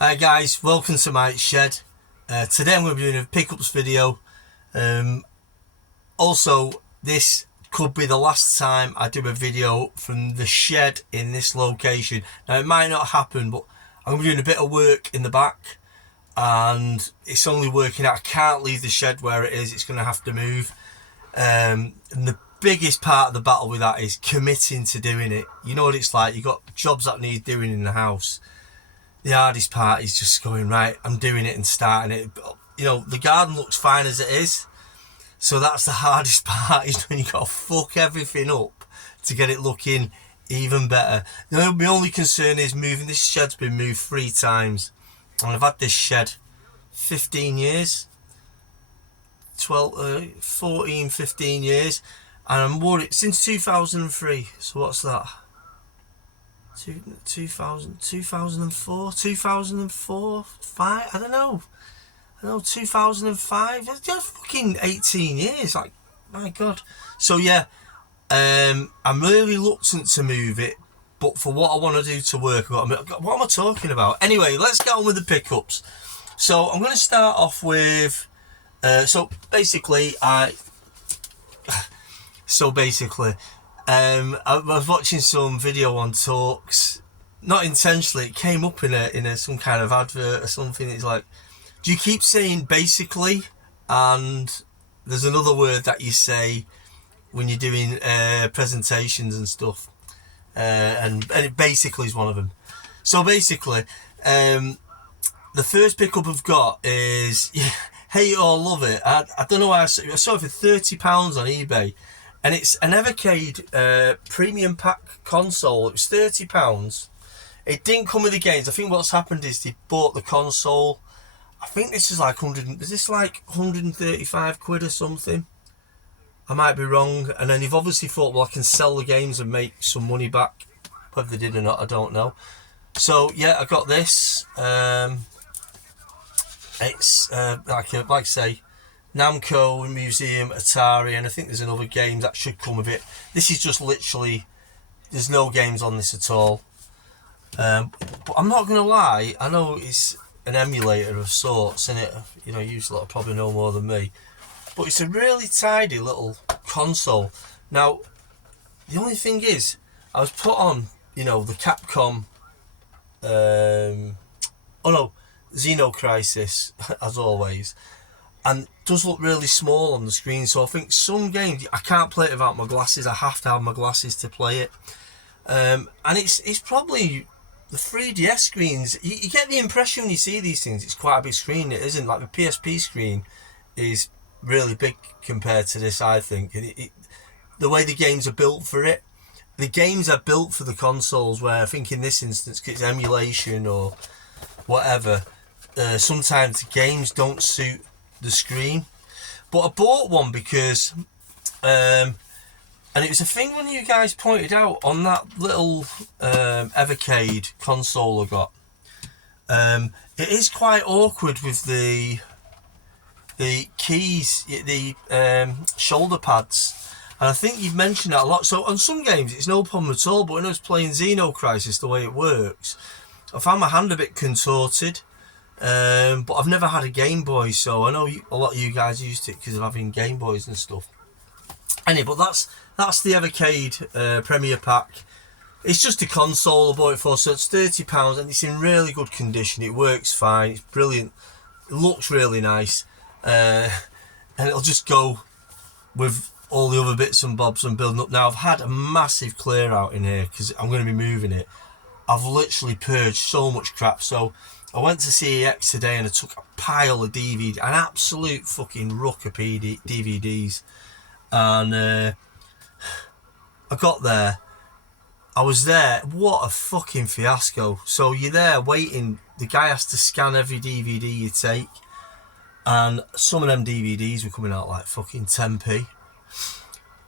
Hi guys, welcome to my shed. Today I'm going to be doing a pickups video. Also, this could be the last time I do a video from the shed in this location. Now it might not happen, but I'm going to be doing a bit of work in the back and it's only working out. I can't leave the shed where it is, it's going to have to move. And the biggest part of the battle with that is committing to doing it. You know what it's like, you've got jobs that need doing in the house. The hardest part is just going, right, I'm doing it and starting it. You know, the garden looks fine as it is. So that's the hardest part, is when you've got to fuck everything up to get it looking even better. My only concern is moving. This shed's been moved 3 times. And I've had this shed 15 years. 14, 15 years. And I'm worried, since 2003. So what's that? 2004, 5, I don't know, 2005, it's just fucking 18 years, like, my god. So yeah, I'm really reluctant to move it, but for what I want to do to work, what am I talking about? Anyway, let's get on with the pickups. So I'm going to start off with, so basically, I was watching some video on Talks, not intentionally. It came up in some kind of advert or something. It's like, do you keep saying basically? And there's another word that you say when you're doing presentations and stuff, and it basically is one of them. So basically, the first pickup I've got is hate it or love it. I don't know why I saw it for £30 on eBay. And it's an Evercade premium pack console. It was £30. It didn't come with the games. I think what's happened is they bought the console. I think this is like 135 quid or something? I might be wrong. And then you've obviously thought, well, I can sell the games and make some money back. Whether they did or not, I don't know. So yeah, I got this. It's like I say, Namco, Museum, Atari, and I think there's another game that should come with it. This is just literally, there's no games on this at all. But I'm not going to lie, I know it's an emulator of sorts, and it, you know, you lot probably know more than me. But it's a really tidy little console. Now, the only thing is, I was put on, you know, the Capcom, Xenocrisis, as always. And it does look really small on the screen, so I think some games I can't play it without my glasses. I have to have my glasses to play it. And it's probably the 3DS screens. You get the impression when you see these things, it's quite a big screen. It isn't. Like the PSP screen is really big compared to this, I think. And the way the games are built for it, the games are built for the consoles. Where I think in this instance, it's emulation or whatever. Sometimes the games don't suit the screen. But I bought one because and it was a thing when you guys pointed out on that little Evercade console I got. It is quite awkward with the keys, the shoulder pads, and I think you've mentioned that a lot. So on some games it's no problem at all, but when I was playing Xenocrisis, the way it works, I found my hand a bit contorted. But I've never had a Game Boy, so I know a lot of you guys used it because of having Game Boys and stuff. Anyway, but that's the Evercade Premier Pack. It's just a console I bought it for, so it's £30 and it's in really good condition. It works fine, it's brilliant, it looks really nice, and it'll just go with all the other bits and bobs and building up. Now I've had a massive clear out in here because I'm going to be moving it. I've literally purged so much crap. So I went to CEX today and I took a pile of DVDs, an absolute fucking ruck of DVDs. And I got there. I was there. What a fucking fiasco. So you're there waiting. The guy has to scan every DVD you take. And some of them DVDs were coming out like fucking 10p.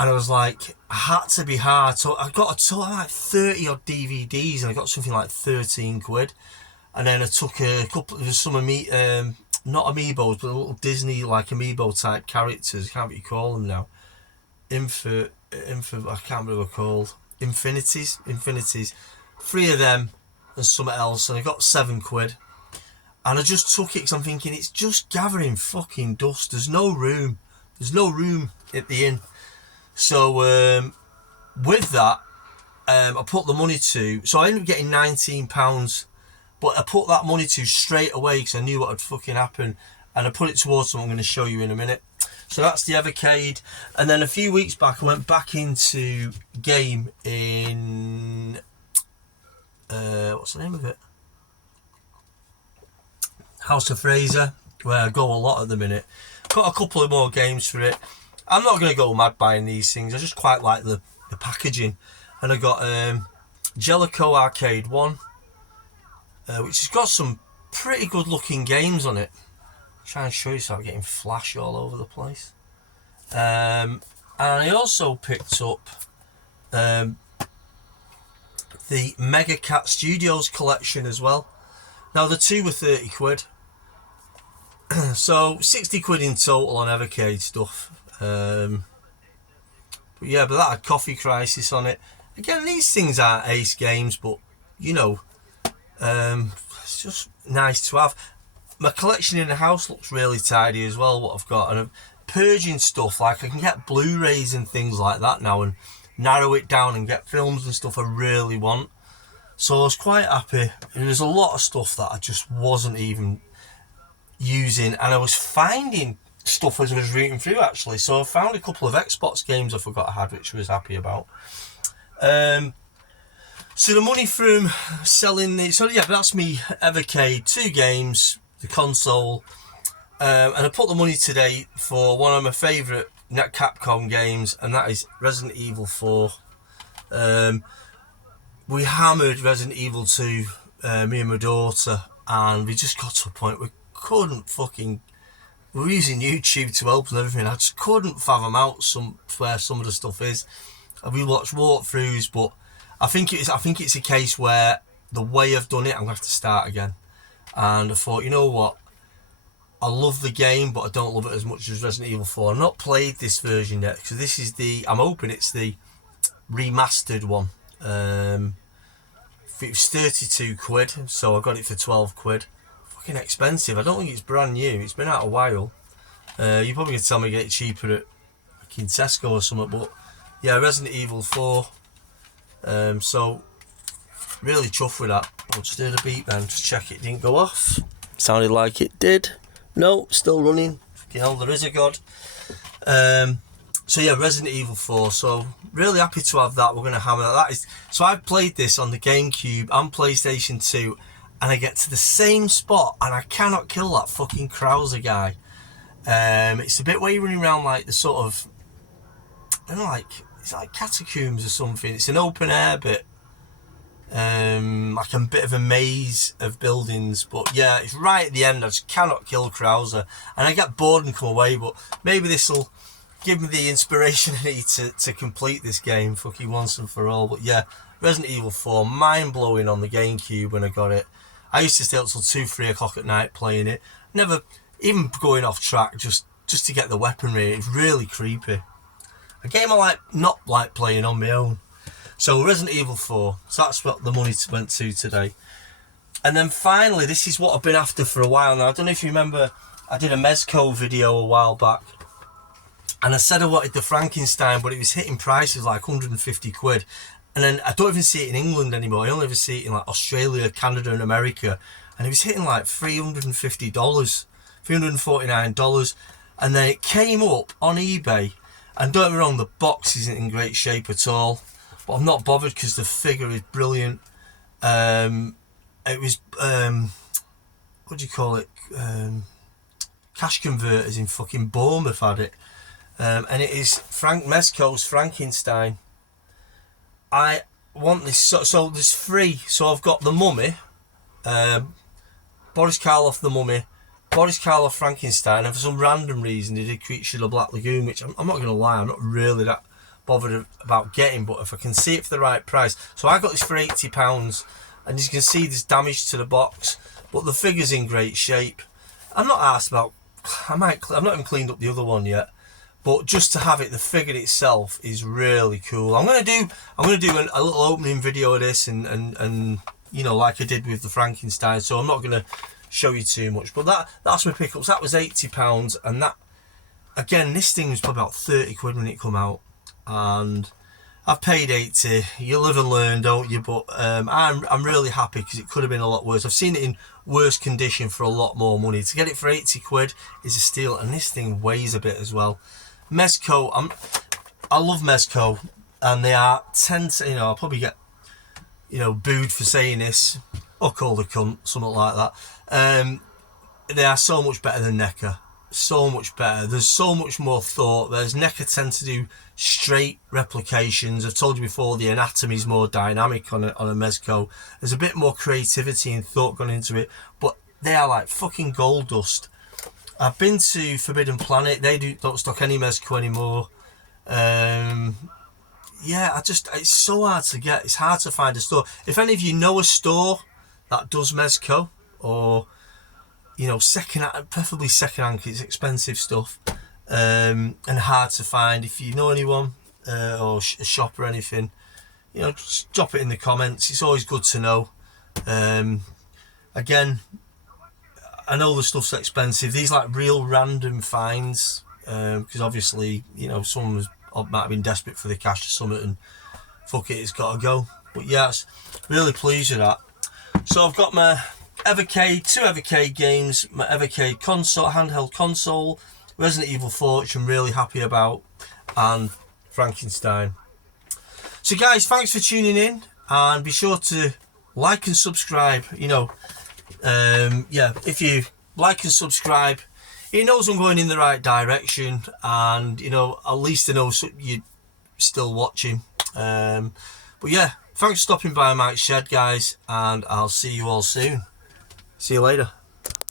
And I was like, I had to be hard. So I got a total like 30 odd DVDs and I got something like 13 quid. And then I took a couple of some not amiibos, but little Disney like amiibo type characters. I can't really call them now. I can't remember what they're called. Infinities. 3 of them and something else. And I got 7 quid. And I just took it because I'm thinking it's just gathering fucking dust. There's no room. There's no room at the inn. So with that, I put the money to. So I ended up getting £19, but I put that money to straight away because I knew what would fucking happen, and I put it towards something I'm going to show you in a minute. So that's the Evercade. And then a few weeks back, I went back into game in what's the name of it? House of Fraser, where I go a lot at the minute. Got a couple of more games for it. I'm not going to go mad buying these things. I just quite like the packaging. And I got Jellicoe Arcade 1, which has got some pretty good looking games on it. Try and show you so I'm getting flash all over the place. And I also picked up the Mega Cat Studios collection as well. Now the two were 30 quid. So 60 quid in total on Evercade stuff. But that had Coffee Crisis on it. Again, these things aren't ace games, but you know, it's just nice to have. My collection in the house looks really tidy as well, what I've got. And I'm purging stuff, like I can get Blu-rays and things like that now and narrow it down and get films and stuff I really want. So I was quite happy. There's a lot of stuff that I just wasn't even using, and I was finding stuff as I was reading through actually. So I found a couple of Xbox games I forgot I had, which I was happy about. So the money from selling that's me Evercade, 2 games, the console, and I put the money today for one of my favourite Capcom games, and that is Resident Evil 4. We hammered Resident Evil 2, me and my daughter, and we just got to a point we couldn't fucking. We were using YouTube to help and everything. I just couldn't fathom out where some of the stuff is. And we watched walkthroughs, but I think it's a case where the way I've done it, I'm gonna have to start again. And I thought, you know what? I love the game, but I don't love it as much as Resident Evil 4. I've not played this version yet, because this is I'm hoping it's the remastered one. It was 32 quid, so I got it for 12 quid. Fucking expensive. I don't think it's brand new. It's been out a while. You're probably going to tell me to get it cheaper at fucking Tesco or something, but yeah, Resident Evil 4. So, really chuffed with that. I'll just do the beep then, just check it didn't go off. Sounded like it did. No, still running. Fucking hell, there is a God. So yeah, Resident Evil 4. So really happy to have that. We're going to hammer that. So I've played this on the GameCube and PlayStation 2, and I get to the same spot and I cannot kill that fucking Krauser guy. It's the bit where you're running around like the sort of, I don't know, it's like catacombs or something. It's an open air bit. Like a bit of a maze of buildings, but yeah, it's right at the end. I just cannot kill Krauser, and I get bored and come away, but maybe this will give me the inspiration I need to complete this game fucking once and for all. But yeah, Resident Evil 4, mind-blowing on the GameCube when I got it. I used to stay up till 2-3 o'clock at night playing it, never even going off track, just to get the weaponry. It's really creepy. A game I not like playing on my own. So Resident Evil 4, so that's what the money went to today. And then finally, this is what I've been after for a while now. I don't know if you remember, I did a Mezco video a while back, and I said I wanted the Frankenstein, but it was hitting prices like 150 quid. And then I don't even see it in England anymore. I only ever see it in like Australia, Canada and America. And it was hitting like $350, $349. And then it came up on eBay. And don't get me wrong, the box isn't in great shape at all. But I'm not bothered because the figure is brilliant. It was, what do you call it? Cash Converters in fucking Bournemouth had it. And it is Frank Mezco's Frankenstein. I want this, so there's 3. So I've got The Mummy, Boris Karloff The Mummy, Boris Karloff Frankenstein, and for some random reason they did Creature of the Black Lagoon, which I'm not going to lie, I'm not really that bothered about getting, but if I can see it for the right price. So I got this for £80, and you can see there's damage to the box, but the figure's in great shape. I'm not asked about, I've not even cleaned up the other one yet, but just to have it, the figure itself is really cool. I'm gonna do a little opening video of this, and you know, like I did with the Frankenstein. So I'm not gonna show you too much. But that's my pickups. That was £80, and that, again, this thing was probably about 30 quid when it come out, and I've paid 80. You live and learn, don't you? But I'm really happy, because it could have been a lot worse. I've seen it in worse condition for a lot more money. To get it for 80 quid is a steal, and this thing weighs a bit as well. Mezco, I love Mezco, and they are I'll probably get booed for saying this, or called a cunt, something like that. They are so much better than NECA. So much better. There's so much more thought. There's NECA tend to do straight replications. I've told you before, the anatomy is more dynamic on a Mezco. There's a bit more creativity and thought gone into it, but they are like fucking gold dust. I've been to Forbidden Planet. They don't stock any Mezco anymore. It's so hard to get. It's hard to find a store. If any of you know a store that does Mezco, or second-hand, preferably second-hand, because it's expensive stuff, and hard to find. If you know anyone, or a shop or anything, just drop it in the comments. It's always good to know. Again, I know the stuff's expensive. These like real random finds, because obviously, someone might have been desperate for the cash or something, and fuck it, it's got to go. But yes, really pleased with that. So I've got my Evercade, 2 Evercade games, my Evercade console, handheld console, Resident Evil 4, which I'm really happy about, and Frankenstein. So guys, thanks for tuning in, and be sure to like and subscribe. If you like and subscribe, it knows I'm going in the right direction, and at least I know you're still watching. But yeah, thanks for stopping by Mike's Shed, guys, and I'll see you all soon. See you later.